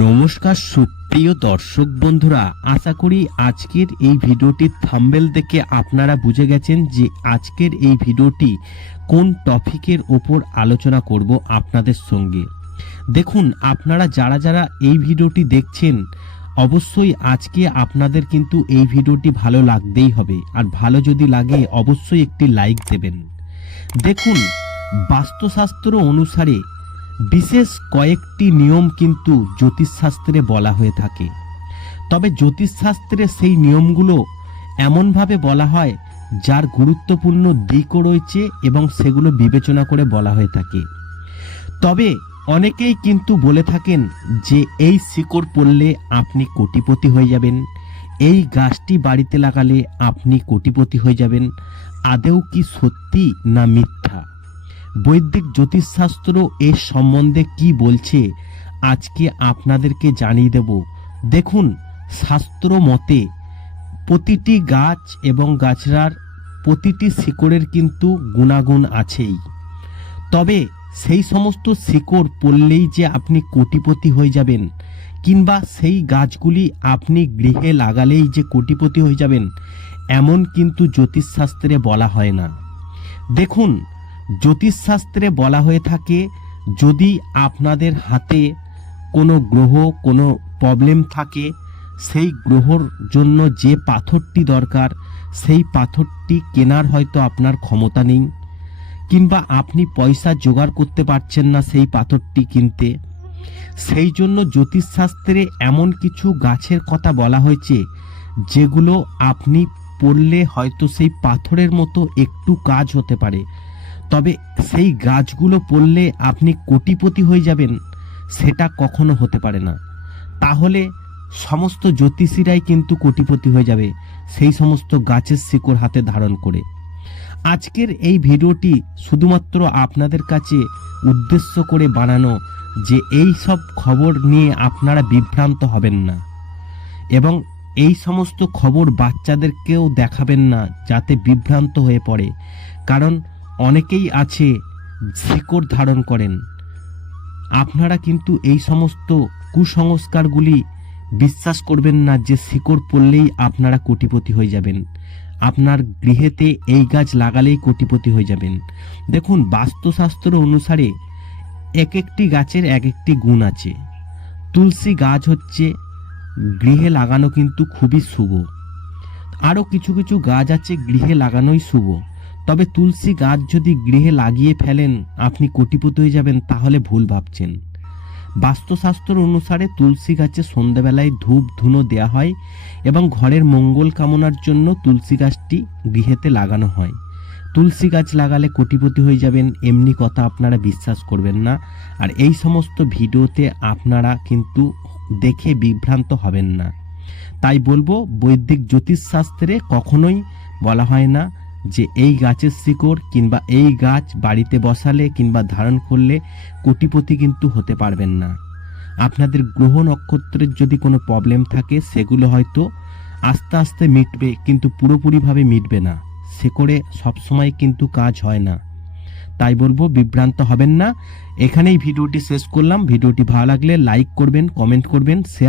নমস্কার সুপ্রিয় দর্শক বন্ধুরা, আশা করি আজকের এই ভিডিওটির থাম্বনেল দেখে আপনারা বুঝে গেছেন যে আজকের এই ভিডিওটি কোন টপিকের ওপর আলোচনা করব আপনাদের সঙ্গে। দেখুন, আপনারা যারা যারা এই ভিডিওটি দেখছেন অবশ্যই আজকে আপনাদের কিন্তু এই ভিডিওটি ভালো লাগতেই হবে, আর ভালো যদি লাগে অবশ্যই একটি লাইক দেবেন। দেখুন, বাস্তুশাস্ত্র অনুসারে বিশেষ কয়েকটি নিয়ম কিন্তু জ্যোতিষশাস্ত্রে বলা হয়ে থাকে। তবে জ্যোতিষশাস্ত্রে সেই নিয়মগুলো এমনভাবে বলা হয় যার গুরুত্বপূর্ণ দিকও রয়েছে এবং সেগুলো বিবেচনা করে বলা হয়ে থাকে। তবে অনেকেই কিন্তু বলে থাকেন যে এই শিকড় পড়লে আপনি কোটিপতি হয়ে যাবেন, এই গাছটি বাড়িতে লাগালে আপনি কোটিপতি হয়ে যাবেন। আদৌ কি সত্যি না মিথ্যা? বৈদিক জ্যোতিষশাস্ত্র এর সম্বন্ধে কি বলছে আজকে আপনাদেরকে জানিয়ে দেব। দেখুন, শাস্ত্র মতে প্রতিটি গাছ এবং গাছড়ার প্রতিটি শিকড়ের কিন্তু গুণাগুণ আছেই। তবে সেই সমস্ত শিকড় পড়লেই যে আপনি কোটিপতি হয়ে যাবেন, কিংবা সেই গাছগুলি আপনি গৃহে লাগালেই যে কোটিপতি হয়ে যাবেন, এমন কিন্তু জ্যোতিষশাস্ত্রে বলা হয় না। দেখুন, জ্যোতিষশাস্ত্রে বলা হয়ে থাকে যদি আপনাদের হাতে কোনো গ্রহ কোনো প্রবলেম থাকে, সেই গ্রহর জন্য যে পাথরটি দরকার সেই পাথরটি কেনার হয়তো আপনার ক্ষমতা নেই, কিংবা আপনি পয়সা জোগাড় করতে পারছেন না সেই পাথরটি কিনতে, সেই জন্য জ্যোতিষশাস্ত্রে এমন কিছু গাছের কথা বলা হয়েছে যেগুলো আপনি পড়লে হয়তো সেই পাথরের মতো একটু কাজ হতে পারে, তবে সেই গাছগুলো পড়লে আপনি কোটিপতি হয়ে যাবেন সেটা কখনো হতে পারে না। তাহলে সমস্ত জ্যোতিষীরাই কিন্তু কোটিপতি হয়ে যাবে সেই সমস্ত গাছের শিকড় হাতে ধারণ করে। আজকের এই ভিডিওটি শুধুমাত্র আপনাদের কাছে উদ্দেশ্য করে বানানো যে এই সব খবর নিয়ে আপনারা বিভ্রান্ত হবেন না, এবং এই সমস্ত খবর বাচ্চাদেরকেও দেখাবেন না যাতে বিভ্রান্ত হয়ে পড়ে। কারণ অনেকেই আছে শিকড় ধারণ করেন, আপনারা কিন্তু এই সমস্ত কুসংস্কারগুলি বিশ্বাস করবেন না যে শিকড় পড়লেই আপনারা কোটিপতি হয়ে যাবেন, আপনার গৃহেতে এই গাছ লাগালেই কোটিপতি হয়ে যাবেন। দেখুন, বাস্তুশাস্ত্র অনুসারে এক একটি গাছের এক একটি গুণ আছে। তুলসী গাছ হচ্ছে গৃহে লাগানো কিন্তু খুবই শুভ। আরও কিছু কিছু গাছ আছে গৃহে লাগানোই শুভ, তবে তুলসী গাছ যদি গৃহে লাগিয়ে ফেলেন আপনি কোটিপতি হয়ে যাবেন, তাহলে ভুল ভাবছেন। বাস্তুশাস্ত্র অনুসারে তুলসী গাছে সন্ধ্যাবেলায় ধূপ ধুনো দেওয়া হয় এবং ঘরের মঙ্গল কামনার জন্য তুলসী গাছটি গৃহেতে লাগানো হয়। তুলসী গাছ লাগালে কোটিপতি হয়ে যাবেন এমনি কথা আপনারা বিশ্বাস করবেন না, আর এই সমস্ত ভিডিওতে আপনারা কিন্তু দেখে বিভ্রান্ত হবেন না। তাই বলবো, বৈদিক জ্যোতিষশাস্ত্রে কখনোই বলা হয় না যে এই গাছের শিকড় কিংবা এই গাছ বাড়িতে বসালে কিংবা ধারণ করলে কোটিপতি কিন্তু হতে পারবেন না। আপনাদের গ্রহ নক্ষত্রের যদি কোনো প্রবলেম থাকে সেগুলো হয়তো আস্তে আস্তে মিটবে, কিন্তু পুরোপুরিভাবে মিটবে না। শিকড়ে সবসময় কিন্তু কাজ হয় না। তাই বলবো, বিভ্রান্ত হবেন না। এখানেই ভিডিওটি শেষ করলাম। ভিডিওটি ভালো লাগলে লাইক করবেন, কমেন্ট করবেন, শেয়ার